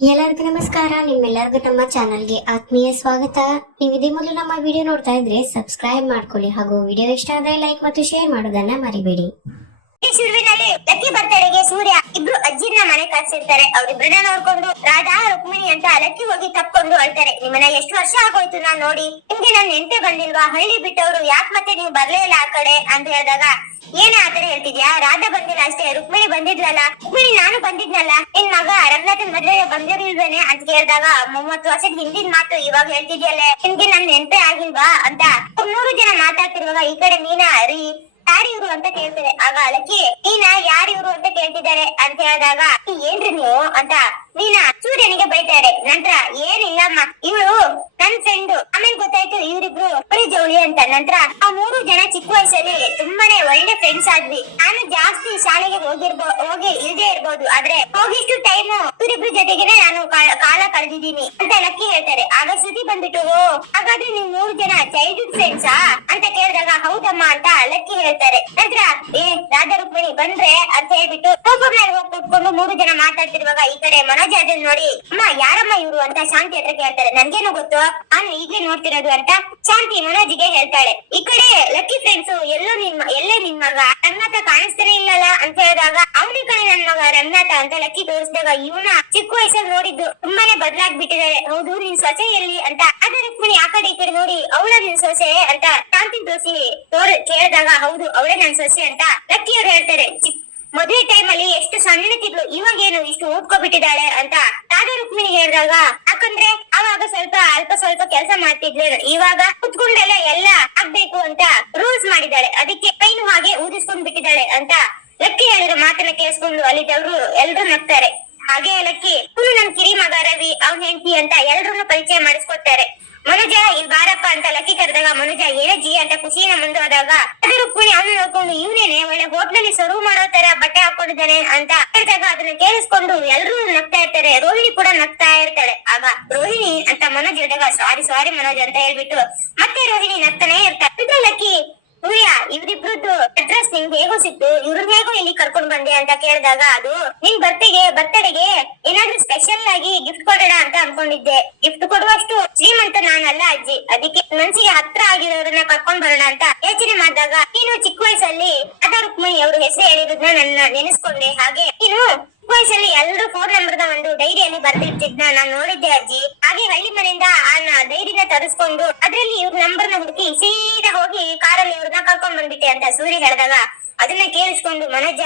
ಎಲ್ಲರಿಗೂ ನಮಸ್ಕಾರ. ನಿಮ್ಮೆಲ್ಲರಿಗೂ ನಮ್ಮ ಚಾನಲ್ಗೆ ಆತ್ಮೀಯ ಸ್ವಾಗತ. ನೀವು ಇದೇ ಮೊದಲು ನಮ್ಮ ವಿಡಿಯೋ ನೋಡ್ತಾ ಇದ್ರೆ ಸಬ್ಸ್ಕ್ರೈಬ್ ಮಾಡ್ಕೊಳ್ಳಿ ಹಾಗೂ ವಿಡಿಯೋ ಇಷ್ಟ ಆದ್ರೆ ಲೈಕ್ ಮತ್ತು ಶೇರ್ ಮಾಡೋದನ್ನ ಮರಿಬೇಡಿ. ಶುರುವಿನಲ್ಲಿ ಲಕ್ಕಿ ಬರ್ತಡೆಗೆ ಸೂರ್ಯ, ಇಬ್ರು ಅಜ್ಜಿನ ಮನೆ ಕಳ್ಸಿರ್ತಾರೆ ಅವ್ರಿಬ್ರನ್ನ ನೋಡ್ಕೊಂಡು ರಾಜಾ, ರುಕ್ಮಿಣಿ ಅಂತ ಲಕ್ಕಿ ಹೋಗಿ ತಪ್ಕೊಂಡು ಅಳ್ತಾರೆ. ನಿಮ್ಮನ್ನ ಎಷ್ಟು ವರ್ಷ ಆಗೋಯ್ತು ನಾನ್ ನೋಡಿ. ನಿಮ್ಗೆ ನನ್ ನೆನ್ಪೆ ಬಂದಿಲ್ವಾ? ಹಳ್ಳಿ ಬಿಟ್ಟವ್ರು, ಯಾಕೆ ಮತ್ತೆ ನೀವು ಬರ್ಲೇ ಇಲ್ಲ ಆ ಕಡೆ? ಅಂತ ಹೇಳಿದಾಗ ಏನೇ ಆತರ ಹೇಳ್ತಿದ್ಯಾ? ರಾಧಾ ಬಂದಿಲ್ಲ ಅಷ್ಟೇ, ರುಕ್ಮಿಣಿ ಬಂದಿದ್ಲಲ್ಲ? ರುಕ್ಮಿಣಿ ನಾನು ಬಂದಿದ್ನಲ್ಲ? ನಿನ್ ಮಗ ರಂಗನಾಥನ್ ಮದ್ವೆ ಬಂದಿರ್ಲಿಲ್ವೇನೆ ಅಂತ ಕೇಳಿದಾಗ ಮೂವತ್ತು ವರ್ಷದ ಹಿಂದಿನ ಮಾತು ಇವಾಗ ಹೇಳ್ತಿದ್ಯಲ್ಲೇ? ನಿಮ್ಗೆ ನನ್ ನೆನ್ಪೆ ಆಗಿಲ್ವಾ ಅಂತ ಮೂರು ಜನ ಮಾತಾಡ್ತಿರುವಾಗ ಈ ಕಡೆ ಮೀನಾ, ರೀ ಯಾರಿವ್ರು ಅಂತ ಕೇಳ್ತಾರೆ ಆಗ ಲಕ್ಕಿ ನೀನಾ ಯಾರಿವ್ರು ಅಂತ ಕೇಳ್ತಿದ್ದಾರೆ ಅಂತ ಹೇಳಿದಾಗ, ಏನ್ರಿ ನೀವು? ಅಂತ ನೀನಾ ಸೂರ್ಯನಿಗೆ ಬೈತಾರೆ ನಂತರ, ಏನಿಲ್ಲಮ್ಮ ನನ್ ಫ್ರೆಂಡ್ ಆಮೇಲೆ ಗೊತ್ತಾಯ್ತು, ಇವ್ರಿಬ್ರು ಬರೀ ಜವಳಿ ಅಂತ. ನಂತರ ಆ ಮೂರು ಜನ ಚಿಕ್ಕ ವಯಸ್ಸಲ್ಲಿ ತುಂಬಾನೇ ಒಳ್ಳೆ ಫ್ರೆಂಡ್ಸ್ ಆದ್ವಿ. ನಾನು ಜಾಸ್ತಿ ಶಾಲೆಗೆ ಹೋಗಿರ್ಬೋ, ಹೋಗಿ ಇಲ್ದೇ ಇರ್ಬೋದು. ಆದ್ರೆ ಹೋಗಿಷ್ಟು ಟೈಮ್ ಇವರಿಬ್ರು ಜೊತೆಗೆನೆ ನಾನು ಕಾಲ- ಕಾಲ ಕಳೆದಿದ್ದೀನಿ ಅಂತ ಲಕ್ಕಿ ಹೇಳ್ತಾರೆ. ಆಗ ಸುದ್ದಿ ಬಂದ್ಬಿಟ್ಟು, ಓ, ಹಾಗಾದ್ರೆ ನೀವು ಮೂರು ಜನ ಚೈಲ್ಡ್ಹುಡ್ ಫ್ರೆಂಡ್ಸಾ ಅಂತ ಕೇಳಿದಾಗ, ಹೌದಮ್ಮ ಅಂತ ಲಕ್ಕಿ ಹೇಳ್ತಾರೆ. ನಂತರ, ಏ ರಾಧಾ ಬಿಡಿ ಬಂದ್ರೆ ಅಂತ ಹೇಳ್ಬಿಟ್ಟು ಹೋಗಿ ಕೂತ್ಕೊಂಡು ಮೂರು ಜನ ಮಾತಾಡ್ತಿರುವಾಗ ಈ ಕಡೆ ಮನೋಜ್ ಅದನ್ನ ನೋಡಿ, ಅಮ್ಮ, ಯಾರಮ್ಮ ಇವ್ರು? ಅಂತ ಶಾಂತಿ ಹತ್ರ ಕೇಳ್ತಾರೆ. ನನ್ಗೇನು ಗೊತ್ತು? ನಾನು ಈಗಲೇ ನೋಡ್ತಿರೋದು ಅಂತ ಶಾಂತಿ ಮನೋಜಿಗೆ ಹೇಳ್ತಾಳೆ. ಈ ಕಡೆ ಲಕ್ಕಿ ಫ್ರೆಂಡ್ಸ್ ಎಲ್ಲೋ ನಿನ್ ಮ- ಎಲ್ಲೇ ನಿನ್ ಮಗ? ರಂಗನಾಥ ಕಾಣಿಸ್ತಾನೆ ಇಲ್ಲಲ್ಲ? ಅಂತ ಹೇಳಿದಾಗ, ಅವನಿ ಕಡೆ ನನ್ ಮಗ, ರಂಗನಾಥ ಅಂತ ಲಕ್ಕಿ ತೋರಿಸಿದಾಗ, ಇವನ ಚಿಕ್ಕ ವಯಸ್ಸಲ್ಲಿ ನೋಡಿದ್ದು ತುಂಬಾನೇ ಬದಲಾಗ್ಬಿಟ್ಟಿದ್ದಾರೆ ಹೌದು, ನಿನ್ ಸೊಸೆ ಎಲ್ಲಿ ಅಂತ ರುಕ್ಮಿಣಿ ಆ ಕಡೆ ಈ ಕಡೆ ನೋಡಿ, ಅವಳ ನಿನ್ ಸೊಸೆ ಅಂತ ಶಾಂತಿ ದೋಸಿ ತೋರ್ ಕೇಳಿದಾಗ, ಹೌದು, ಅವಳೇ ನನ್ ಸೊಸೆ ಅಂತ ಲಕ್ಕಿ ಅವ್ರು ಹೇಳ್ತಾರೆ ಮದುವೆ ಟೈಮ್ ಅಲ್ಲಿ ಎಷ್ಟು ಸಣ್ಣಕ್ಕಿದ್ಲು ಇವಾಗ ಏನು ಇಷ್ಟು ಓದ್ಕೊಬಿಟ್ಟಿದ್ದಾಳೆ ಅಂತ ರಾಧಾ ರುಕ್ಮಿಣಿ ಹೇಳಿದಾಗ, ಯಾಕಂದ್ರೆ ಅವಾಗ ಸ್ವಲ್ಪ ಅಲ್ಪ ಸ್ವಲ್ಪ ಕೆಲಸ ಮಾಡ್ತಿದ್ಲೆ. ಇವಾಗ ಕುತ್ಕೊಂಡೆಲ್ಲ ಎಲ್ಲ ಆಗ್ಬೇಕು ಅಂತ ರೂಲ್ಸ್ ಮಾಡಿದ್ದಾಳೆ. ಅದಕ್ಕೆ ಕೈನು ಹಾಗೆ ಊದಿಸ್ಕೊಂಡ್ ಬಿಟ್ಟಿದ್ದಾಳೆ ಅಂತ ಲಕ್ಕಿ ಹೇಳಿರೋ ಮಾತನ್ನ ಕೇಳಿಸ್ಕೊಂಡು ಅಲ್ಲಿದ್ದವ್ರು ಎಲ್ರು ನಗ್ತಾರೆ. ಹಾಗೆ ಲಕ್ಕಿ ಪುನಃ ನನ್ ಕಿರಿ ಮಗ ರವಿ, ಅವ್ನ ಹೆಂಡತಿ ಅಂತ ಎಲ್ರನ್ನು ಪರಿಚಯ ಮಾಡಿಸ್ಕೊಡ್ತಾರೆ. ಮನುಜ ಇಲ್ಲಿ ಬಾರಪ್ಪ ಅಂತ ಲಕ್ಕಿ ಕರೆದಾಗ ಮನುಜ ಏನಜ್ಜಿ ಅಂತ ಖುಷಿನ ಮುಂದೆ ಆದಾಗ ಅದೇ ರುಕ್ಮಿಣಿ ಅವನು ನೋಡ್ಕೊಂಡು, ಇವನೇನೆ, ಒಳ್ಳೆ ಹೋಟ್ಲಲ್ಲಿ ಸರ್ವ್ ಮಾಡೋ ತರ ಬಟ್ಟೆ ಹಾಕೊಂಡಿದ್ದಾನೆ ಅಂತ ಹೇಳಿದಾಗ ಅದನ್ನ ಕೇಳಿಸ್ಕೊಂಡು ಎಲ್ರು ನಗ್ತಾ ಇರ್ತಾರೆ, ರೋಹಿಣಿ ಕೂಡ ನಗ್ತಾ ಇರ್ತಾಳೆ. ಆಗ ರೋಹಿಣಿ ಅಂತ ಮನೋಜ್ ಹೇಳಿದಾಗ, ಸಾರಿ ಸಾರಿ ಮನೋಜ್ ಅಂತ ಹೇಳ್ಬಿಟ್ಟು ಮತ್ತೆ ರೋಹಿಣಿ ನಗ್ತಾನೆ ಇದ್ರೆ ಲಕ್ಕಿ ಸೂರ್ಯ ಇವ್ರಿಬ್ರದ್ದು ಅಡ್ರೆಸ್ ನಿಮ್ಗೆ ಹೇಗೋ ಸಿಕ್ತು, ಇವ್ರನ್ನ ಹೇಗೋ ಇಲ್ಲಿ ಕರ್ಕೊಂಡ್ ಬಂದೆ ಅಂತ ಕೇಳಿದಾಗ ಅದು, ನಿನ್ ಬರ್ತೆಗೆ ಬರ್ತಡೆಗೆ ಏನಾದ್ರೂ ಸ್ಪೆಷಲ್ ಆಗಿ ಗಿಫ್ಟ್ ಕೊಡೋಣ ಅಂತ ಅನ್ಕೊಂಡಿದ್ದೆ. ಗಿಫ್ಟ್ ಕೊಡುವಷ್ಟು ಶ್ರೀಮಂತ ನಾನಲ್ಲ ಅಜ್ಜಿ, ಅದಕ್ಕೆ ಮನ್ಸಿಗೆ ಹತ್ರ ಆಗಿರೋರನ್ನ ಕರ್ಕೊಂಡ್ ಬರೋಣ ಅಂತ ಯೋಚನೆ ಮಾಡಿದಾಗ ನೀನು ಚಿಕ್ಕ ವಯಸ್ಸಲ್ಲಿ ರಾಧಾ ರುಕ್ಮಿಣಿ ಅವ್ರ ಹೆಸರು ಹೇಳಿರೋದನ್ನ ನನ್ನ ನೆನೆಸ್ಕೊಂಡೆ. ಹಾಗೆ ನೀನು ಚಿಕ್ಕ ವಯಸ್ಸಲ್ಲಿ ಎಲ್ರು ಫೋನ್ ನಂಬರ್ದ ಒಂದು ಡೈರಿಯಲ್ಲಿ ಬರ್ದಿರ್ತಿದ್ನ ನಾನ್ ನೋಡಿದ್ದೆ ಅಜ್ಜಿ. ಹಾಗೆ ಹಳ್ಳಿ ಮನೆಯಿಂದ ಆ ಡೈರಿನ ತರಿಸ್ಕೊಂಡು ಅದ್ರಲ್ಲಿ ಇವ್ರ ನಂಬರ್ನ ಹುಡುಕಿ ಸೀದಾ ಹೋಗಿ ಕಾರಲ್ಲಿ ಇವ್ರನ್ನ ಕರ್ಕೊಂಡ್ ಬಂದ್ಬಿಟ್ಟೆ ಅಂತ ಸೂರಿ ಹೇಳಿದಾಗ ಅದನ್ನ ಕೇಳಿಸ್ಕೊಂಡು, ಮನೋಜ,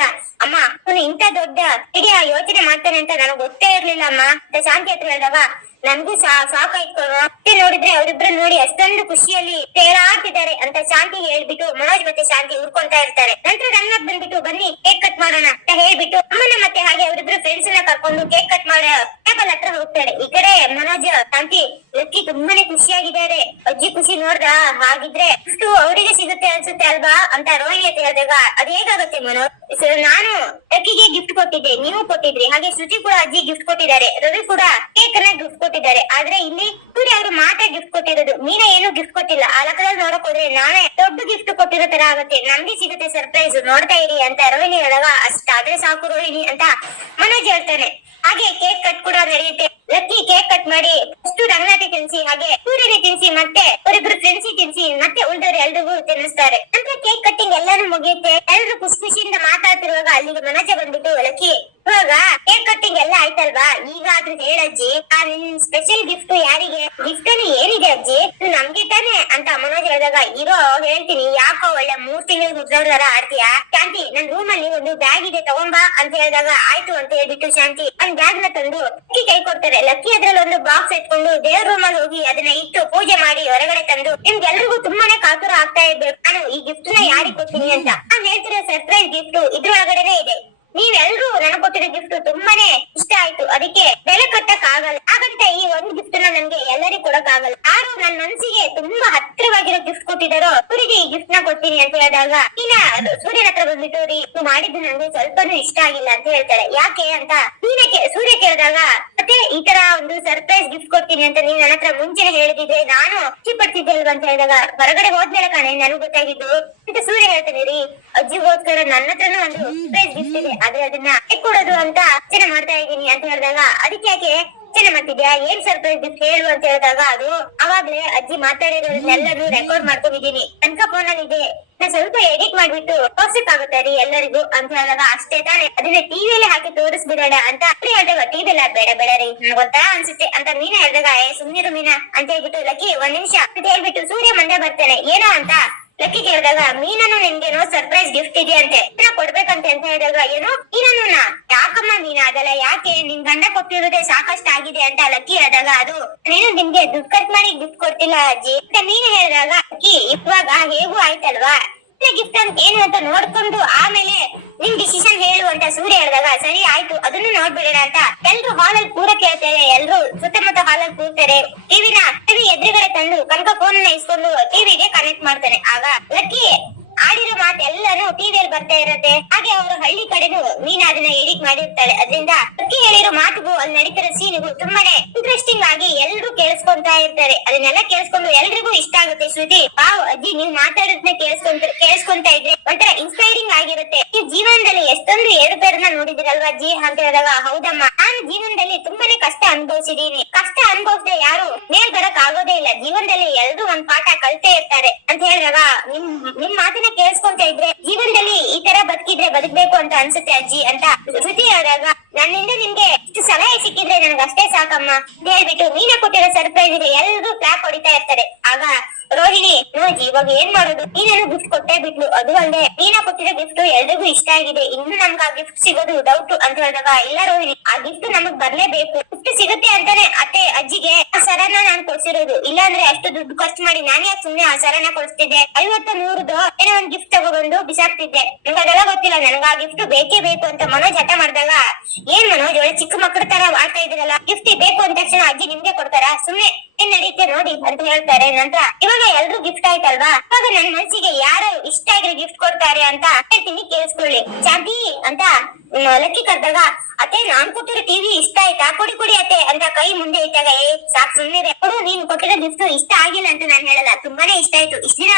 ಅಮ್ಮ ಅವನು ಇಂತ ದೊಡ್ಡ ಇಡೀ ಯೋಚನೆ ಮಾಡ್ತಾನೆ ಅಂತ ನನಗೆ ಗೊತ್ತೇ ಇರ್ಲಿಲ್ಲ, ಅಮ್ಮ. ಶಾಂತಿ ಹತ್ರ ಹೇಳಿದಾಗ ನನ್ಗೂ ಸಾ, ಸಾಕಾಯ್ತು. ಮತ್ತೆ ನೋಡಿದ್ರೆ ಅವರಿಬ್ರು ನೋಡಿ ಅಷ್ಟೊಂದು ಖುಷಿಯಲ್ಲಿ ತೇಲಾಡ್ತಿದ್ದಾರೆ ಅಂತ ಶಾಂತಿ ಹೇಳ್ಬಿಟ್ಟು, ಮನೋಜ್ ಮತ್ತೆ ಶಾಂತಿ ಉರ್ಕೊಂತಾ ಇರ್ತಾರೆ. ನಂತರ ರಂಗನಾಥ್ ಬಂದ್ಬಿಟ್ಟು, ಬನ್ನಿ ಕೇಕ್ ಕಟ್ ಮಾಡೋಣ ಅಂತ ಹೇಳ್ಬಿಟ್ಟು, ಅಮ್ಮನ ಮತ್ತೆ ಹಾಗೆ ಅವರಿಬ್ರು ಫ್ರೆಂಡ್ಸ್ನ ಕರ್ಕೊಂಡು ಕೇಕ್ ಕಟ್ ಮಾಡೋ ಟೇಬಲ್ ಹತ್ರ ಹೋಗ್ತಾರೆ. ಈ ಕಡೆ ಮನೋಜ್, ಶಾಂತಿ ಲಕ್ಕಿ ತುಂಬಾನೇ ಖುಷಿಯಾಗಿದ್ದಾರೆ. ಅಜ್ಜಿ ಖುಷಿ ನೋಡ್ದ? ಹಾಗಿದ್ರೆ ಇಷ್ಟು ಅವರಿಗೆ ಸಿಗುತ್ತೆ ಅನ್ಸುತ್ತೆ ಅಲ್ವಾ ಅಂತ ರೋಹಿಣಿ ಅಂತ ಹೇಳಿದಾಗ ಅದ್ ಹೇಗಾಗುತ್ತೆ ಮನೋಜ್? ನಾನು ಲಕ್ಕಿಗೆ ಗಿಫ್ಟ್ ಕೊಟ್ಟಿದ್ದೆ, ನೀವು ಕೊಟ್ಟಿದ್ರಿ. ಹಾಗೆ ಶ್ರುತಿ ಕೂಡ ಅಜ್ಜಿ ಗಿಫ್ಟ್ ಕೊಟ್ಟಿದ್ದಾರೆ. ರವಿ ಕೂಡ ಅನ್ನ ಗಿಫ್ಟ್ ಕೊಟ್ಟಿದ್ದಾರೆ. ಆದ್ರೆ ಇಲ್ಲಿ ಸೂರ್ಯ ಅವರು ಮಾತ್ರ ಗಿಫ್ಟ್ ಕೊಟ್ಟಿರೋದು. ಮೀನಾ ಏನು ಗಿಫ್ಟ್ ಕೊಟ್ಟಿಲ್ಲ. ಆ ಲೆಕ್ಕದಲ್ಲಿ ನೋಡಕ್ ಹೋದ್ರೆ ನಾನೇ ದೊಡ್ಡ ಗಿಫ್ಟ್ ಕೊಟ್ಟಿರೋ ತರ ಆಗುತ್ತೆ. ನಮ್ಗೆ ಸಿಗುತ್ತೆ ಸರ್ಪ್ರೈಸ್ ನೋಡ್ತಾ ಇರಿ ಅಂತ ರೋಹಿಣಿ ಹೇಳಿದಾಗ ಅಷ್ಟಾದ್ರೆ ಸಾಕು ರೋಹಿಣಿ ಅಂತ ಮನೋಜ್ ಹೇಳ್ತಾನೆ. ಹಾಗೆ ಕೇಕ್ ಕಟ್ ಕೂಡ ನಡೆಯುತ್ತೆ. ಲಕ್ಕಿ ಕೇಕ್ ಕಟ್ ಮಾಡಿ ಅಷ್ಟು ರಂಗನಾಥಿ ತಿನ್ಸಿ ಹಾಗೆ ಸೂರ್ಯನಿ ತಿನ್ಸಿ ಮತ್ತೆ ಅವರಿಬ್ರು ಫ್ರೆಂಡ್ಸಿ ತಿನ್ಸಿ ಮತ್ತೆ ಉಳಿದವ್ರು ಎಲ್ರಿಗೂ ತಿನ್ನಿಸ್ತಾರೆ. ನಂತರ ಕೇಕ್ ಕಟ್ಟಿಂಗ್ ಎಲ್ಲಾನು ಮುಗಿಯುತ್ತೆ. ಎಲ್ರು ಖುಷಿ ಖುಷಿಯಿಂದ ಮಾತಾಡ್ತಿರುವಾಗ ಅಲ್ಲಿಗೆ ಮನಜೆ ಬಂದ್ಬಿಟ್ಟು, ಲಕ್ಕಿ ಇವಾಗ ಕೇಕ್ ಕಟ್ಟಿಂಗ್ ಎಲ್ಲ ಆಯ್ತಲ್ವಾ? ಈಗ ಆದ್ರೂ ಹೇಳಜ್ಜಿ ಆ ನಿನ್ ಸ್ಪೆಷಲ್ ಗಿಫ್ಟ್ ಯಾರಿಗೆ? ಗಿಫ್ಟ್ ಏನಿದೆ ಅಜ್ಜಿ? ನಮ್ಗೆ ತಾನೆ ಅಂತ ಮನೋಜ್ ಹೇಳಿದಾಗ, ಇರೋ ಹೇಳ್ತೀನಿ, ಯಾಕೋ ಒಳ್ಳೆ ಮೂರ್ ತಿಂಗಳು ಮುಗ್ದವ್ರ ತರ ಆಡ್ತೀಯಾ? ಶಾಂತಿ, ನನ್ ರೂಮ್ ಅಲ್ಲಿ ಒಂದು ಬ್ಯಾಗ್ ಇದೆ, ತಗೊಂಬಾ ಅಂತ ಹೇಳಿದಾಗ, ಆಯ್ತು ಅಂತ ಹೇಳ್ಬಿಟ್ಟು ಶಾಂತಿ ಒಂದ್ ಬ್ಯಾಗ್ನ ತಂದು ಲಕ್ಕಿ ಕೈ ಕೊಡ್ತಾರೆ. ಲಕ್ಕಿ ಅದ್ರಲ್ಲಿ ಒಂದು ಬಾಕ್ಸ್ ಇಟ್ಕೊಂಡು ದೇವ್ರ ರೂಮ್ ಅಲ್ಲಿ ಹೋಗಿ ಅದನ್ನ ಇಟ್ಟು ಪೂಜೆ ಮಾಡಿ ಹೊರಗಡೆ ತಂದು, ನಿಮ್ಗೆಲ್ರಿಗೂ ತುಂಬಾನೇ ಕಾತುರ ಆಗ್ತಾ ಇರ್ಬೇಕು. ನಾನು ಈ ಗಿಫ್ಟ್ನ ಯಾರಿಗೆ ಕೊಡ್ತೀನಿ ಅಂತ. ನಾನು ಹೇಳ್ತಿರೋ ಸರ್ಪ್ರೈಸ್ ಗಿಫ್ಟ್ ಇದ್ರೊಳಗಡೆನೆ ಇದೆ. ನೀವೆಲ್ರೂ ನನಗ್ ಕೊಟ್ಟಿರೋ ಗಿಫ್ಟ್ ತುಂಬಾನೇ ಇಷ್ಟ ಆಯ್ತು. ಅದಕ್ಕೆ ಬೆಲೆ ಕಟ್ಟಕ್ ಆಗಲ್ಲ. ಹಾಗಂತ ಈ ಒಂದು ಗಿಫ್ಟ್ ನನ್ಗೆ ಎಲ್ಲರಿಗೂ ಕೊಡಕ್ ಆಗಲ್ಲ. ಯಾರು ನನ್ ಮನ್ಸಿಗೆ ತುಂಬಾ ಹತ್ತಿರವಾಗಿರೋ ಗಿಫ್ಟ್ ಕೊಟ್ಟಿದಾರೋ ಅವರಿಗೆ ಈ ಗಿಫ್ಟ್ನ ಕೊಡ್ತೀನಿ ಅಂತ ಹೇಳಿದಾಗ, ಇನ್ನ ಸೂರ್ಯನ ಹತ್ರ ಬಂದ್ಬಿಟ್ಟು, ರೀ ಮಾಡಿದ್ದು ನಂಗೆ ಸ್ವಲ್ಪನೂ ಇಷ್ಟ ಆಗಿಲ್ಲ ಅಂತ ಹೇಳ್ತಾಳೆ. ಯಾಕೆ ಅಂತ ಸೂರ್ಯ ಕೇಳಿದಾಗ ಮತ್ತೆ ಈ ತರ ಒಂದು ಸರ್ಪ್ರೈಸ್ ಗಿಫ್ಟ್ ಕೊಡ್ತೀನಿ ಅಂತ ನೀನ್ ನನ್ನ ಹತ್ರ ಮುಂಚೆನೆ ಹೇಳಿದಿದ್ರೆ ನಾನು ಖುಷಿ ಪಡ್ತಿದ್ದೆ ಅಲ್ವಾ ಅಂತ ಹೇಳಿದಾಗ ಹೊರಗಡೆ ಹೋದ್ಮೇಲೆ ಕಾಣೆ ನನಗೆ ಗೊತ್ತಾಗಿದ್ದು. ಮತ್ತೆ ಸೂರ್ಯ ಹೇಳ್ತಾನೆ ರೀ, ಅಜ್ಜಿಗೋಸ್ಕರ ನನ್ನ ಒಂದು ಸರ್ಪ್ರೈಸ್ ಗಿಫ್ಟ್ ಇದೆ. ಆದ್ರೆ ಅದನ್ನ ಕೊಡೋದು ಅಂತ ಯೋಚನೆ ಮಾಡ್ತಾ ಇದ್ದೀನಿ ಅಂತ ಹೇಳಿದಾಗ ಅದಕ್ಕೆ ಯಾಕೆ ಯೋಚನೆ ಮಾಡ್ತಿದ್ಯಾ? ಏನ್ ಸರ್ಪ್ರೈಸ್ ಗಿಫ್ಟ್ ಹೇಳು ಅಂತ ಹೇಳಿದಾಗ ಅದು ಅವಾಗ್ಲೇ ಅಜ್ಜಿ ಮಾತಾಡಿರೋದನ್ನೆಲ್ಲರೂ ರೆಕಾರ್ಡ್ ಮಾಡ್ಕೊಂಡಿದೀನಿ ತನಕ ಫೋನ್ ಅಲ್ಲಿ ಇದೆ. ನಾ ಸ್ವಲ್ಪ ಎಡಿಟ್ ಮಾಡ್ಬಿಟ್ಟು ಪೋಸ್ಟ್ ಆಗುತ್ತೆ ರೀ ಎಲ್ಲರಿಗೂ ಅಂತ ಹೇಳಿದಾಗ ಅಷ್ಟೇ ತಾನೆ. ಅದನ್ನ ಟಿವಿಯಲ್ಲಿ ಹಾಕಿ ತೋರಿಸ್ಬಿಡೋಣ ಅಂತ ಅಪ್ಪಿ ಹೇಳಿದಾಗ ಟಿವಿ ಇಲ್ಲ ಬೇಡ ಬೇಡ ರೀ. ಗೊತ್ತಾ ಅನ್ಸುತ್ತೆ ಅಂತ ಮೀನ ಹೇಳಿದಾಗ, ಏ, ಸುಮ್ನಿರು ಮೀನ, ಅಂತ ಹೇಳ್ಬಿಟ್ಟು ಲಕ್ಕಿ ಒಂದ್ ನಿಮಿಷ ಅಂತ ಹೇಳ್ಬಿಟ್ಟು ಸೂರ್ಯ ಮಂದೆ ಬರ್ತಾನೆ. ಏನೋ ಅಂತ ಲಕ್ಕಿ ಕೇಳಿದಾಗ ಮೀನನು ಏನೋ ಸರ್ಪ್ರೈಸ್ ಗಿಫ್ಟ್ ಇದೆ ಅಂತೆ ಏನೋ ಕೊಡ್ಬೇಕಂತೆ ಅಂತ ಹೇಳಿದಾಗ, ಏನೋ ಮೀನನ್ನ ಅದಲ್ಲ ಯಾಕೆ? ನಿನ್ ಗಂಡ ಕೊಟ್ಟಿರೋದೇ ಸಾಕಷ್ಟು ಆಗಿದೆ ಅಂತ ಲಕ್ಕಿ ಹೇಳಿದಾಗ ಅದು, ನೀನು ನಿಮ್ಗೆ ದುಡ್ಡು ಖರ್ಚು ಮಾಡಿ ಗಿಫ್ಟ್ ಕೊಡ್ತಿಲ್ಲ ಅಜ್ಜಿ. ಅಂತ ನೀನು ಹೇಳಿದಾಗ ಅಕ್ಕಿ ಇವಾಗ ಹೇಗೂ ಆಯ್ತಲ್ವಾ? ಗಿಫ್ಟ್ ಅಂತ ಏನು ಅಂತ ನೋಡ್ಕೊಂಡು ಆಮೇಲೆ ನಿಮ್ ಡಿಸಿಷನ್ ಹೇಳು ಅಂತ ಸೂರ್ಯ ಹೇಳಿದಾಗ, ಸರಿ ಆಯ್ತು, ಅದನ್ನು ನೋಡ್ಬಿಡೋಣ ಅಂತ ಎಲ್ರು ಹಾಲ್ ಅಲ್ಲಿ ಕೂಡ ಕೇಳ್ತಾರೆ ಎಲ್ರು ಸುತ್ತಮುತ್ತ ಹಾಲ್ ಅಲ್ಲಿ ಕೂರ್ತಾರೆ. ಟಿವಿನ ಟಿವಿ ಎದುರುಗಡೆ ತಂದು, ಕನಕ ಫೋನ್ ಇಸ್ಕೊಂಡು ಟಿವಿಗೆ ಕನೆಕ್ಟ್ ಮಾಡ್ತಾರೆ. ಆಗ ಲಕ್ಕಿ ಎಲ್ಲಾನು ಟಿವಿಯಲ್ಲಿ ಬರ್ತಾ ಇರತ್ತೆ ಹಾಗೆ ಅವರು ಹಳ್ಳಿ ಕಡೆನು ಮೀನಾ ಅದನ್ನ ಎಡಿಟ್ ಮಾಡಿರ್ತಾಳೆ. ಅದರಿಂದ ಲಕ್ಕಿ ಹೇಳಿರೋ ಮಾತುಗೂ ಅಲ್ಲಿ ನಡೀತಿರೋ ಸೀನ್ಗೂ ತುಂಬಾನೇ ಇಂಟ್ರೆಸ್ಟಿಂಗ್ ಆಗಿ ಎಲ್ರು ಕೇಳಿಸ್ಕೊಂತಾ ಇರ್ತಾರೆ. ಅದನ್ನೆಲ್ಲ ಕೇಳಿಸ್ಕೊಂಡು ಎಲ್ರಿಗೂ ಇಷ್ಟ ಆಗುತ್ತೆ ಶ್ರುತಿ. ವಾವ್, ಅಜ್ಜಿ, ನೀವ್ ಮಾತಾಡೋದನ್ನ ಕೇಳಿಸ್ಕೊಂತ, ಕೇಳಿಸ್ಕೊಂತಾ ಇದ್ರೆ. ಒಂಥರ ಇನ್ಸ್ಪೈರಿಂಗ್ ಆಗಿರುತ್ತೆ. ನೀವು ಜೀವನದಲ್ಲಿ ಎಷ್ಟೊಂದು ಏರುಪೇರನ್ನ ನೋಡಿದಿರಲ್ವಾ ಅಜ್ಜಿ? ಅಂತ ಹೇಳಿದಾಗ ಹೌದಮ್ಮ. ನಾನು ಜೀವನದಲ್ಲಿ ತುಂಬಾನೇ ಕಷ್ಟ ಅನುಭವಿಸಿದೀನಿ. ಕಷ್ಟ ಅನುಭವಿಸದೆ ಯಾರು ಮೇಲ್ ಬರಕ್ ಆಗೋದೇ ಇಲ್ಲ. ಜೀವನದಲ್ಲಿ ಎಲ್ರು ಒಂದ್ ಪಾಠ ಕಲ್ತೇ ಇರ್ತಾರೆ. ಅಂತ ಹೇಳಿದಾಗ ನಿಮ್ ನಿಮ್ ಮಾತನ್ನ ಕೇಳಿಸ್ಕೊಂತ ಇದ್ರೆ ಜೀವನದಲ್ಲಿ ಈ ತರ ಬದುಕಿದ್ರೆ ಬದುಕಬೇಕು ಅಂತ ಅನ್ಸುತ್ತೆ ಅಜ್ಜಿ ಅಂತ ಶ್ರುತಿ ಆದಾಗ ನನ್ನಿಂದ ನಿಮ್ಗೆ ಇಷ್ಟು ಸಲಹೆ ಸಿಕ್ಕಿದ್ರೆ ನನ್ಗೆ ಅಷ್ಟೇ ಸಾಕಮ್ಮ ಅಂತ ಹೇಳ್ಬಿಟ್ಟು ಮೀನ ಕೊಟ್ಟಿರೋ ಸರ್ಪ್ರೈಸ್ ಇದೆ ಎಲ್ರು ಕ್ಲಾಪ್ ಹೊಡಿತಾ ಇರ್ತಾರೆ. ಆಗ ರೋಹಿಣಿ ನೋಜಿ ಇವಾಗ ಏನ್ ಮಾಡೋದು? ನೀನೇನು ಗಿಫ್ಟ್ ಕೊಟ್ಟೇ ಬಿಟ್ಲು. ಅದು ಅಲ್ಲದೆ ನೀನ ಕೊಟ್ಟಿರೋ ಗಿಫ್ಟ್ ಎಲ್ರಿಗೂ ಇಷ್ಟ ಆಗಿದೆ. ಇನ್ನು ನಮ್ಗೆ ಆ ಗಿಫ್ಟ್ ಸಿಗೋದು ಡೌಟ್ ಅಂತ ಹೇಳಿದಾಗ, ಇಲ್ಲ ರೋಹಿಣಿ, ಆ ಗಿಫ್ಟ್ ನಮಗ್ ಬರ್ಲೇಬೇಕು. ಗಿಫ್ಟ್ ಸಿಗುತ್ತೆ ಅಂತಾನೆ ಅತ್ತೆ, ಅಜ್ಜಿಗೆ ಆ ಸರನ ನಾನ್ ಕೊಡ್ಸಿರೋದು. ಇಲ್ಲಾಂದ್ರೆ ಅಷ್ಟು ದುಡ್ಡು ಖರ್ಚು ಮಾಡಿ ನಾನೇ ಸುಮ್ನೆ ಆ ಸರನ ಕೊಡಿಸ್ತಿದ್ದೆ? ಐವತ್ತು ನೂರದು ಏನೋ ಒಂದ್ ಗಿಫ್ಟ್ ತಗೊಬಂದು ಬಿಸಾಕ್ತಿದ್ದೆ. ನಂಗೆ ಅದೆಲ್ಲ ಗೊತ್ತಿಲ್ಲ ನನ್ಗ ಗಿಫ್ಟ್ ಬೇಕೇ ಬೇಕು ಅಂತ ಮನೋಜ್ ಹಠ ಮಾಡಿದಾಗ, ಏನ್ ಮನೋಜ್, ಒಳ್ಳೆ ಚಿಕ್ಕ ಮಕ್ಕಳ ತರ ಆಡ್ತಾ ಇದ್ರಲ್ಲ ಗಿಫ್ಟ್ ಬೇಕು ಅಂದ ತಕ್ಷಣ ಅಜ್ಜಿ ನಿಮ್ಗೆ ಕೊಡ್ತಾರಾ? ಸುಮ್ನೆ ಏನ್ ನಡೀತೆ ನೋಡಿ, ಅಂತ ಹೇಳ್ತಾರೆ. ನಂತರ, ಇವಾಗ ಎಲ್ರು ಗಿಫ್ಟ್ ಆಯ್ತಲ್ವಾ? ಇವಾಗ ನನ್ ಮನ್ಸಿಗೆ ಯಾರು ಇಷ್ಟ ಆಗಿರೋ ಗಿಫ್ಟ್ ಕೊಡ್ತಾರೆ ಅಂತ ಹೇಳ್ತೀನಿ, ಕೇಳಿಸ್ಕೊಳ್ಳಿ. ಚಾಬಿ ಅಂತ ಲಕ್ಕಿ ಕರ್ದಾಗ, ಅತ್ತೆ, ನಾನ್ ಕೊಟ್ಟಿರೋ ಟಿವಿ ಇಷ್ಟ ಆಯ್ತಾ? ಕೊಡಿ ಕೊಡಿ ಅತ್ತೆ, ಅಂತ ಕೈ ಮುಂದೆ ಇಟ್ಟಾಗ, ಏ, ಸಾಕ್ ಸುಮ್ಮನೆ ಕೊಡು, ನೀನ್ ಕೊಟ್ಟಿರೋ ಗಿಫ್ಟ್ ಇಷ್ಟ ಆಗಿಲ್ಲ ಅಂತ ನಾನ್ ಹೇಳಲ್ಲ. ತುಂಬಾನೇ ಇಷ್ಟ ಆಯ್ತು. ಇಷ್ಟ ದಿನ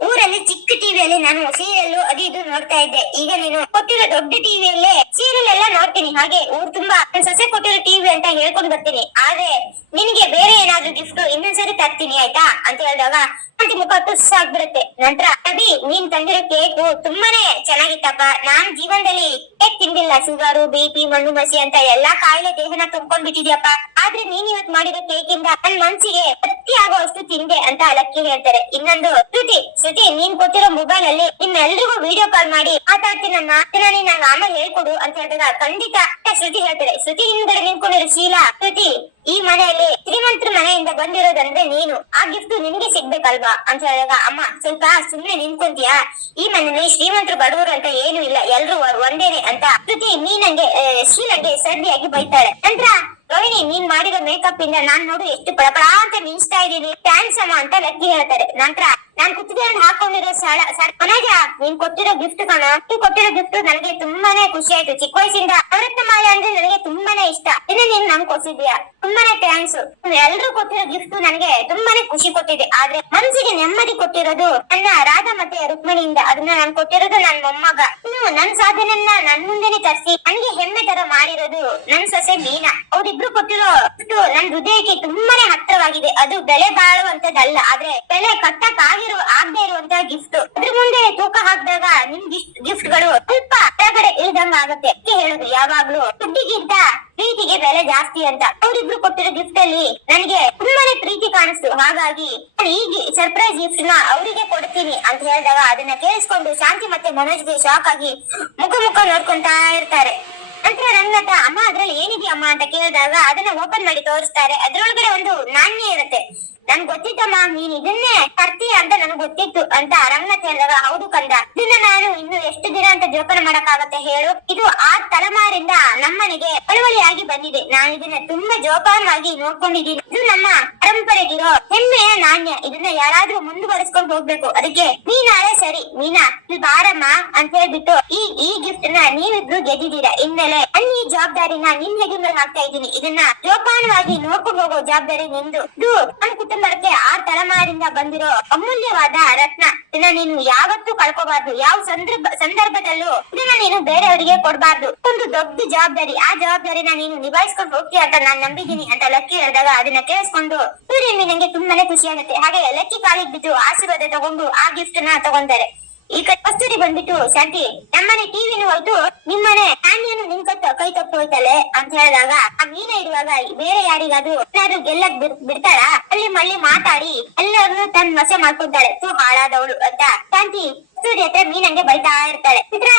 ಊರಲ್ಲಿ ಚಿಕ್ಕ ಟಿವಿಯಲ್ಲಿ ನಾನು ಸೀರಿಯಲ್ ಅದು ಇದು ನೋಡ್ತಾ ಇದ್ದೆ. ಈಗ ನೀನು ಕೊಟ್ಟಿರೋ ದೊಡ್ಡ ಟಿವಿಯಲ್ಲೇ ಸೀರಿಯಲ್ ಎಲ್ಲ ನೋಡ್ತೀನಿ. ಹಾಗೆ ಊರ್ ತುಂಬಾ ಸೊಸೆ ಕೊಟ್ಟಿರೋ ಟಿವಿ ಅಂತ ಹೇಳ್ಕೊಂಡ್ ಬರ್ತೀನಿ. ಆದ್ರೆ ನಿನಗೆ ಬೇರೆ ಏನಾದ್ರೂ ಗಿಫ್ಟ್ ಇನ್ನೊಂದ್ಸರಿ ತರ್ತೀನಿ, ಆಯ್ತಾ? ಅಂತ ಹೇಳಿದಾಗ ಮುಖ ತುಸ್ ಆಗ್ಬಿಡುತ್ತೆ. ನಂತರ, ಅಭಿ, ನೀನ್ ತಂದಿರೋ ಕೇಕ್ ತುಂಬಾನೇ ಚೆನ್ನಾಗಿತ್ತಪ್ಪ. ನಾನ್ ಜೀವನದಲ್ಲಿ ಕೇಕ್ ತಿಂದಿಲ್ಲ. ಸುಗಾರು ಬಿಪಿ ಮಣ್ಣು, ಮಸಿ ಅಂತ ಎಲ್ಲಾ ಕಾಯಿಲೆ ದೇಹನ ತುಂಬ್ಕೊಂಡ್ ಬಿಟ್ಟಿದ್ಯಪ್ಪ. ಆದ್ರೆ ನೀನ್ ಇವತ್ ಮಾಡಿರೋ ಕೇಕ್ ಇಂದ ನನ್ ಮನ್ಸಿಗೆ ತೃಪ್ತಿ ಆಗೋ ಅಷ್ಟು ತಿಂದೆ ಅಂತ ಲಕ್ಕಿ ಹೇಳ್ತಾರೆ. ಇನ್ನೊಂದು ಶ್ರುತಿ ಶ್ರುತಿ ನೀನ್ ಕೊಟ್ಟಿರೋ ಮೊಬೈಲ್ ಅಲ್ಲಿ ನಿಮ್ಮೆಲ್ರಿಗೂ ವಿಡಿಯೋ ಕಾಲ್ ಮಾಡಿ ಮಾತಾಡ್ತೀನಮ್ಮ ಅದನ್ನ ನೀನ್ ನಂಗೆ ಆಮೇಲೆ ಹೇಳ್ಕೊಡು ಅಂತ ಹೇಳಿದಾಗ ಖಂಡಿತ ಶ್ರುತಿ ಹೇಳ್ತಾರೆ ಶ್ರುತಿ ಹಿಂದ್ಗಡೆ ನಿಂತ್ಕೊಂಡಿರೋ ಶೀಲಾ. ಶ್ರುತಿ, ಈ ಮನೆಯಲ್ಲಿ ಶ್ರೀಮಂತರ ಮನೆಯಿಂದ ಬಂದಿರೋದಂದ್ರೆ ನೀನು. ಆ ಗಿಫ್ಟ್ ನಿನ್ಗೆ ಸಿಗ್ಬೇಕಲ್ವಾ ಅಂತ ಹೇಳಿದಾಗ, ಅಮ್ಮ, ಸ್ವಲ್ಪ ಸುಮ್ನೆ ನಿಂತ್ಕೊಂತೀಯಾ? ಈ ಮನೆಯಲ್ಲಿ ಶ್ರೀಮಂತರು ಬಡವರು ಅಂತ ಏನು ಇಲ್ಲ. ಎಲ್ರು ಒಂದೇನೆ ಅಂತ. ಶ್ರುತಿ ನೀನಂಗೆ ಶೀಲಂಗೆ ಸರ್ದಿಯಾಗಿ ಬೈತಾಳೆ. ನಂತರ, ರೋಹಿಣಿ, ನೀನ್ ಮಾಡಿರೋ ಮೇಕಪ್ ಇಂದ ನಾನ್ ನೋಡು ಎಷ್ಟು ಪಳಪಳ ಅಂತ ಮಿಂಚ್ತಾ ಇದೀನಿ ಥ್ಯಾಂಕ್ಸ್ ಅಮ್ಮ ಅಂತ ಲಕ್ಕಿ ಹೇಳ್ತಾರೆ. ನಂತರ ನಾನ್ ಕುತ್ತಿಗೆಯಲ್ಲಿ ಹಾಕೊಂಡಿರೋ ಸಳ ಸರ್ ಮನೋಜ ನೀನ್ ಕೊಟ್ಟಿರೋ ಗಿಫ್ಟ್ ಕಣ, ನೀನ್ ಕೊಟ್ಟಿರೋ ಗಿಫ್ಟ್ ನನಗೆ ತುಂಬಾನೇ ಖುಷಿ ಆಯ್ತು. ಚಿಕ್ಕ ವಯಸ್ಸಿಂದ ಅವರತ್ನ ಮಾಲೆ ಅಂದ್ರೆ ನನಗೆ ತುಂಬಾನೇ ಇಷ್ಟ. ಇನ್ನು ನೀನ್ ನಮ್ ಕೊಟ್ಟಿದ್ಯಾ ತುಂಬಾನೇ ಥ್ಯಾಂಕ್ಸ್ ಎಲ್ರು ಕೊಟ್ಟಿರೋ ಗಿಫ್ಟ್ ನನಗೆ ತುಂಬಾನೇ ಖುಷಿ ಕೊಟ್ಟಿದೆ. ಆದ್ರೆ ಮನಸ್ಸಿಗೆ ನೆಮ್ಮದಿ ಕೊಟ್ಟಿರೋದು ನನ್ನ ರಾಧ ಮತ್ತೆ ರುಕ್ಮಿಣಿಯಿಂದ. ಅದನ್ನ ನಾನ್ ಕೊಟ್ಟಿರೋದು ನನ್ ಮೊಮ್ಮಗ. ಇನ್ನು ನನ್ ಸಾಧನೆಯನ್ನ ನನ್ ಮುಂದೆನೆ ತರಿಸಿ ನನ್ಗೆ ಹೆಮ್ಮೆ ತರ ಮಾಡಿರೋದು ನನ್ ಸೊಸೆ ಮೀನಾ. ಅವ್ರಿಬ್ರು ಕೊಟ್ಟಿರೋ ಗಿಫ್ಟ್ ನನ್ ಹೃದಯಕ್ಕೆ ತುಂಬಾನೇ ಹತ್ತಿರವಾಗಿದೆ. ಅದು ಬೆಲೆ ಬಾಳುವಂತದ್ದಲ್ಲ. ಆದ್ರೆ ಬೆಲೆ ಕಟ್ಟಕ್ ಆಗಿರೋ ಆಗದೆ ಇರುವಂತಹ ಗಿಫ್ಟ್ ಅದ್ರ ಮುಂದೆ ತೂಕ ಹಾಕಿದಾಗ ನಿಮ್ ಗಿಫ್ಟ್ಗಳು ಸ್ವಲ್ಪ ಕೆಳಗಡೆ ಇಳಿದಂಗ ಆಗುತ್ತೆ. ಅದಕ್ಕೆ ಹೇಳುದು ಯಾವಾಗ್ಲೂ ದುಡ್ಡಿಗಿಂತ ಪ್ರೀತಿಗೆ ಬೆಲೆ ಜಾಸ್ತಿ ಅಂತ. ಅವರಿಬ್ರು ಕೊಟ್ಟಿರೋ ಗಿಫ್ಟ್ ಅಲ್ಲಿ ನನಗೆ ತುಂಬಾನೇ ಪ್ರೀತಿ ಕಾಣಿಸ್ತು. ಹಾಗಾಗಿ ಈಗ ಸರ್ಪ್ರೈಸ್ ಗಿಫ್ಟ್ನ ಅವರಿಗೆ ಕೊಡ್ತೀನಿ ಅಂತ ಹೇಳಿದಾಗ ಅದನ್ನ ಕೇಳಿಸ್ಕೊಂಡು ಶಾಂತಿ ಮತ್ತೆ ಮನೋಜ್ಗೆ ಶಾಕ್ ಆಗಿ ಮುಖ ಮುಖ ನೋಡ್ಕೊಂತಾ ಇರ್ತಾರೆ. ನಂತರ ನನ್ನ ಹತ್ರ ಅಮ್ಮ ಅದ್ರಲ್ಲಿ ಏನಿದೆಯಮ್ಮ ಅಂತ ಕೇಳಿದಾಗ ಅದನ್ನ ಓಪನ್ ಮಾಡಿ ತೋರಿಸ್ತಾರೆ. ಅದ್ರೊಳಗಡೆ ಒಂದು ನಾಣ್ಯ ಇರುತ್ತೆ. ನನ್ಗೆ ಗೊತ್ತಿತ್ತಮ್ಮ, ನೀನ್ ಇದನ್ನೇ ತರ್ತೀಯ ಅಂತ ನನಗ್ ಗೊತ್ತಿತ್ತು ಅಂತ ರಂಗನಾಥ್ ಹೇಳಿದಾಗ ಹೌದು ಕಂದ, ಇದನ್ನ ನಾನು ಇನ್ನು ಎಷ್ಟು ದಿನ ಅಂತ ಜೋಪಾನ ಮಾಡಕ್ಕಾಗತ್ತೆ ಹೇಳು. ಇದು ಆ ತಲೆಮಾರಿಂದ ನಮ್ಮನೆಗೆ ಬಳುವಳಿಯಾಗಿ ಬಂದಿದೆ. ನಾನು ಇದನ್ನ ತುಂಬಾ ಜೋಪಾನವಾಗಿ ನೋಡ್ಕೊಂಡಿದ್ದೀನಿ. ಇದು ನಮ್ಮ ಪರಂಪರೆಗಿರೋ ಹೆಮ್ಮೆಯ ನಾಣ್ಯ. ಇದನ್ನ ಯಾರಾದ್ರೂ ಮುಂದುವರಿಸ್ಕೊಂಡು ಹೋಗ್ಬೇಕು. ಅದಕ್ಕೆ ನೀನಾಳೆ ಸರಿ. ಇಲ್ಲಿ ಬಾರಮ್ಮ ಅಂತ ಹೇಳ್ಬಿಟ್ಟು, ಈ ಈ ಗಿಫ್ಟ್ನ ನೀವಿಬ್ರು ಗೆದ್ದಿದ್ದೀರಾ? ಇನ್ಮೇಲೆ ಅಲ್ಲಿ ಜವಾಬ್ದಾರಿನ ನಿನ್ ಹೆಗೆ ಮೇಲೆ ಹಾಕ್ತಾ ಇದ್ದೀನಿ. ಇದನ್ನ ಜೋಪಾನವಾಗಿ ನೋಡ್ಕೊಂಡು ಹೋಗೋ ಜವಾಬ್ದಾರಿ ನಿಂದು. ನನ್ನ ಕುಟುಂಬಕ್ಕೆ ಆ ತಲೆಮಾರಿಂದ ಬಂದಿರೋ ಅಮೂಲ್ಯವಾದ ರತ್ನ. ಇದನ್ನ ನೀನು ಯಾವತ್ತೂ ಕಳ್ಕೋಬಾರ್ದು. ಯಾವ ಸಂದರ್ಭ, ಸಂದರ್ಭದಲ್ಲೂ ಇದನ್ನ ನೀನು ಬೇರೆಯವರಿಗೆ ಕೊಡಬಾರ್ದು. ಒಂದು ದೊಡ್ಡ ಜವಾಬ್ದಾರಿ. ಆ ಜವಾಬ್ದಾರಿನ ನೀನು ನಿಭಾಯಿಸ್ಕೊಂಡು ಹೋಗ್ತೀಯ ಅಂತ ನಾನ್ ನಂಬಿದ್ದೀನಿ ಅಂತ ಲಕ್ಕಿ ಹೇಳಿದಾಗ ಅದನ್ನ ಕೇಳಿಸ್ಕೊಂಡು ಸೂರ್ಯಮ್ಮಿ ನಂಗೆ ತುಂಬಾನೇ ಖುಷಿ ಆಗುತ್ತೆ. ಹಾಗೆ ಲಕ್ಕಿ ಕಾಲಿಗೆ ಬಿದ್ದು ಆಶೀರ್ವಾದ ತಗೊಂಡು ಆ ಗಿಫ್ಟ್ನ ತಗೊಂತಾರೆ. ಈ ಕಡೆ ಕಸ್ತೂರಿ ಬಂದ್ಬಿಟ್ಟು, ಶಾಂತಿ, ನಮ್ಮನೆ ಟಿವಿನೂ ಹೋಯ್ತು ನಿಮ್ಮನೆ ಹ್ಯಾಂಡಿಯನ್ನು ನಿನ್ ಕತ್ತ ಕೈ ತಪ್ಪು ಹೋಯ್ತಲೆ ಅಂತ ಹೇಳಿದಾಗ, ಆ ಮೀನ ಇರುವಾಗ ಬೇರೆ ಯಾರಿಗಾದ್ರೂ ಏನಾದ್ರು ಗೆಲ್ಲಕ್ ಬಿಡ್ತಾರ ಬಿಡ್ತಾಳ? ಅಲ್ಲಿ ಮಳ್ಳಿ ಮಾತಾಡಿ, ಎಲ್ಲರನ್ನು ತನ್ನ ಮಸೆ ಮಾಡ್ಕೊಂತಾಳೆ ಸೊ ಹಾಳಾದವಳು ಅಂತ. ಶಾಂತಿ ಕಸ್ತೂರಿ ಹತ್ರ ಮೀನಂಗೆ ಬೈತಾ ಇರ್ತಾಳೆ. ಇದ್ರ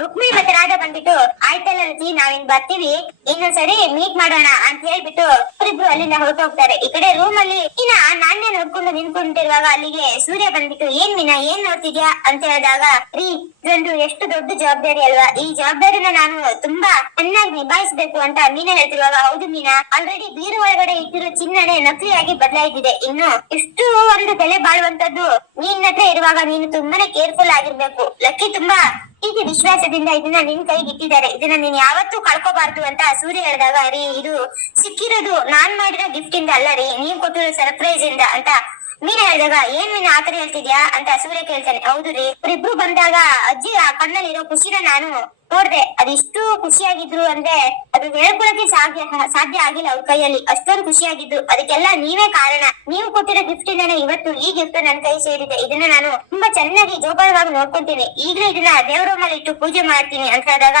ರುಕ್ಮಿ ಮತ್ತೆ ರಾಜ ಬಂದ್ಬಿಟ್ಟು ಆಯ್ತಲ್ಲ ಜಿ ನಾವಿನ್ ಬರ್ತೀವಿ. ಇನ್ನೊಂದ್ಸರಿ ಮೀಟ್ ಮಾಡೋಣ ಅಂತ ಹೇಳ್ಬಿಟ್ಟು ಅವರಿಬ್ರು ಅಲ್ಲಿಂದ ಹೊರಟೋಗ್ತಾರೆ. ಈ ಕಡೆ ರೂಮ್ ಅಲ್ಲಿ ಇನ್ನ ನಾಣ್ಯ ನೋಡ್ಕೊಂಡು ನಿಂತ್ಕೊಂಡಿರುವಾಗ ಅಲ್ಲಿಗೆ ಸೂರ್ಯ ಬಂದ್ಬಿಟ್ಟು, ಏನ್ ಮೀನಾ, ಏನ್ ನೋಡ್ತಿದ್ಯಾ? ಅಂತ ಹೇಳಿದಾಗ, ರೀ ಇದೊಂದು ಎಷ್ಟು ದೊಡ್ಡ ಜವಾಬ್ದಾರಿ ಅಲ್ವಾ? ಈ ಜವಾಬ್ದಾರಿನ ನಾನು ತುಂಬಾ ಚೆನ್ನಾಗಿ ನಿಭಾಯಿಸಬೇಕು ಅಂತ ಮೀನಾ ಹೇಳ್ತಿರುವಾಗ, ಹೌದು ಮೀನಾ ಆಲ್ರೆಡಿ ಬೀರು ಒಳಗಡೆ ಇಟ್ಟಿರೋ ಚಿನ್ನನೆ ನಕಲಿಯಾಗಿ ಬದಲಾಯಿಸಿದೆ ಇನ್ನು ಇಷ್ಟು ಒಂದು ಬೆಲೆ ಬಾಳುವಂತದ್ದು ಮೀನ್ ಹತ್ರ ಇರುವಾಗ ನೀನು ತುಂಬಾನೇ ಕೇರ್ಫುಲ್ ಆಗಿರ್ಬೇಕು. ಲಕ್ಕಿ ತುಂಬಾ ಹೀಗೆ ವಿಶ್ವಾಸದಿಂದ ಇದನ್ನ ನಿನ್ ಕೈಗೆ ಇಟ್ಟಿದ್ದಾರೆ. ಇದನ್ನ ನೀನ್ ಯಾವತ್ತೂ ಕಳ್ಕೋಬಾರ್ದು ಅಂತ ಸೂರ್ಯ ಹೇಳಿದಾಗ ರೀ ಇದು ಸಿಕ್ಕಿರೋದು ನಾನ್ ಮಾಡಿರೋ ಗಿಫ್ಟ್ ಇಂದ ಅಲ್ಲ ರೀ, ನೀವ್ ಕೊಟ್ಟಿರೋ ಸರ್ಪ್ರೈಸ್ ಇಂದ ಅಂತ ಮೀನ ಹೇಳಿದಾಗ, ಏನ್ ಮೀನಾ ಆತರ ಹೇಳ್ತಿದ್ಯಾ? ಅಂತ ಸೂರ್ಯ ಕೇಳ್ತಾನೆ. ಹೌದು ರೀ. ಇಬ್ರು ಬಂದಾಗ ಅಜ್ಜಿ ಆ ಕಣ್ಣಲ್ಲಿರೋ ಖುಷಿನ ನಾನು ನೋಡ್ದೆ, ಅದಿಷ್ಟು ಖುಷಿಯಾಗಿದ್ರು ಅಂದ್ರೆ ಅದು ಹೇಳ್ಕೊಳಕ್ಕೆ ಸಾಧ್ಯ ಸಾಧ್ಯ ಆಗಿಲ್ಲ ಅವ್ರ ಕೈಯಲ್ಲಿ. ಅಷ್ಟೊಂದು ಖುಷಿಯಾಗಿದ್ರು ಅದಕ್ಕೆಲ್ಲ ನೀವೇ ಕಾರಣ. ನೀವು ಕೊಟ್ಟಿರೋ ಗಿಫ್ಟ್ ಇಂದಾನೆ ಇವತ್ತು ಈ ಗಿಫ್ಟ್ ನನ್ನ ಕೈ ಸೇರಿದೆ. ಇದನ್ನ ನಾನು ತುಂಬಾ ಚೆನ್ನಾಗಿ ಜೋಪಾನವಾಗಿ ನೋಡ್ಕೊಂತೀನಿ. ಈಗಲೇ ಇದನ್ನ ದೇವ್ರ ಮೇಲೆ ಇಟ್ಟು ಪೂಜೆ ಮಾಡ್ತೀನಿ ಅಂತ ಆದಾಗ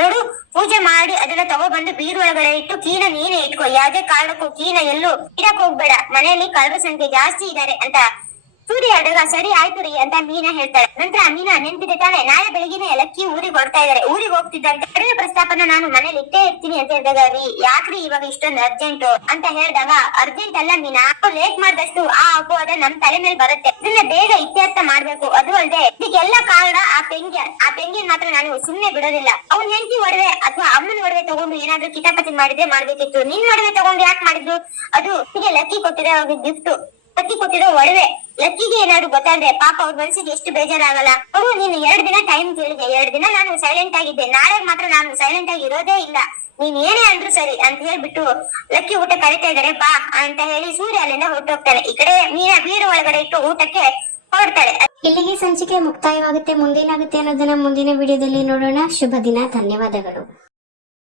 ನೋಡು, ಪೂಜೆ ಮಾಡಿ ಅದನ್ನ ತಗೊಬಂದು ಬೀರು ಒಳಗಡೆ ಇಟ್ಟು ಕೀನ ನೀನೇ ಇಟ್ಕೋ. ಯಾವ್ದೇ ಕಾರಣಕ್ಕೂ ಕೀನ ಎಲ್ಲೂ ಇಡಕ್ ಹೋಗ್ಬೇಡ. ಮನೆಯಲ್ಲಿ ಕಳ್ಳರ ಸಂಖ್ಯೆ ಜಾಸ್ತಿ ಇದಾರೆ ಅಂತ ಸೂರ್ಯ ಅಡಗ ಸರಿ ಆಯ್ತು ರೀ ಅಂತ ಮೀನಾ ಹೇಳ್ತಾಳೆ. ನಂತರ ಮೀನಾ ನೆನ್ಪಿದೆ ತಾನೆ, ನಾಳೆ ಬೆಳಿಗ್ಗೆನೆ ಲಕ್ಕಿ ಊರಿಗೆ ಬರ್ತಾ ಇದಾರೆ ಊರಿಗೆ ಹೋಗ್ತಿದ್ದಂತೆ ಕಡಿಮೆ ಪ್ರಸ್ತಾಪನ ನಾನು ಮನೇಲಿ ಇಟ್ಟೇ ಇರ್ತೀನಿ ಅಂತ ಹೇಳಿದಾಗ ರೀ, ಯಾಕ್ರಿ ಇವಾಗ ಇಷ್ಟೊಂದು ಅರ್ಜೆಂಟ್ ಅಂತ ಹೇಳಿದಾಗ ಅರ್ಜೆಂಟ್ ಅಲ್ಲ ಮೀನಾ ಲೇಟ್ ಮಾಡಿದಷ್ಟು ಆ ಅಪವಾದ ನಮ್ ತಲೆ ಮೇಲೆ ಬರುತ್ತೆ. ಇದನ್ನ ಬೇಗ ಇತ್ಯರ್ಥ ಮಾಡ್ಬೇಕು. ಅದು ಅಲ್ಲದೆ ಇದಕ್ಕೆಲ್ಲ ಕಾರಣ ಆ ಪೆಂಗ್ಯನ್ ಆ ಪೆಂಗ್ಯನ್ ಮಾತ್ರ ನಾನು ಸುಮ್ನೆ ಬಿಡೋದಿಲ್ಲ. ಅವ್ನ ಹೆಂಡತಿ ಒಡವೆ ಅಥವಾ ಅಮ್ಮನ ಒಡವೆ ತಗೊಂಡು ಏನಾದ್ರೂ ಕಿತಾಪತಿ ಮಾಡಿದ್ರೆ ಮಾಡ್ಬೇಕಿತ್ತು. ನಿನ್ ಒಡವೆ ತಗೊಂಡು ಯಾಕೆ ಮಾಡಿದ್ರು? ಅದು ಹೀಗೆ ಲಕ್ಕಿ ಕೊಟ್ಟಿರೋ ಗಿಫ್ಟ್ ಲಕ್ಕಿ ಕೊಟ್ಟಿರೋ ಒಡವೆ. ಲಕ್ಕಿಗೆ ಏನಾದ್ರು ಗೊತ್ತಾದ್ರೆ ಪಾಪ ಅವ್ರ ಮನಸ್ಸಿಗೆ ಎಷ್ಟು ಬೇಜಾರಾಗಲ್ಲ. ಅವರು ನೀನು ಎರಡ್ ದಿನ ಟೈಮ್ ಕೇಳಿದೆ. ಎರಡ್ ದಿನ ನಾನು ಸೈಲೆಂಟ್ ಆಗಿದ್ದೆ. ನಾಳೆ ಮಾತ್ರ ನಾನು ಸೈಲೆಂಟ್ ಆಗಿ ಇರೋದೇ ಇಲ್ಲ. ನೀನ್ ಏನೇ ಅಂದ್ರು ಸರಿ ಅಂತ ಹೇಳ್ಬಿಟ್ಟು ಲಕ್ಕಿ ಊಟ ಕರಿತಾ ಇದಾರೆ, ಬಾ ಅಂತ ಹೇಳಿ ಸೂರ್ಯ ಅಲ್ಲಿಂದ ಹೊರಟೋಗ್ತಾನೆ. ಈ ಕಡೆ ಮೀನ ಬೀರು ಒಳಗಡೆ ಇಟ್ಟು ಊಟಕ್ಕೆ ಹೊರಡ್ತಾಳೆ. ಇಲ್ಲಿಗೆ ಸಂಚಿಕೆ ಮುಕ್ತಾಯವಾಗುತ್ತೆ. ಮುಂದೇನಾಗುತ್ತೆ ಅನ್ನೋದನ್ನ ಮುಂದಿನ ವಿಡಿಯೋದಲ್ಲಿ ನೋಡೋಣ. ಶುಭ ದಿನ. ಧನ್ಯವಾದಗಳು.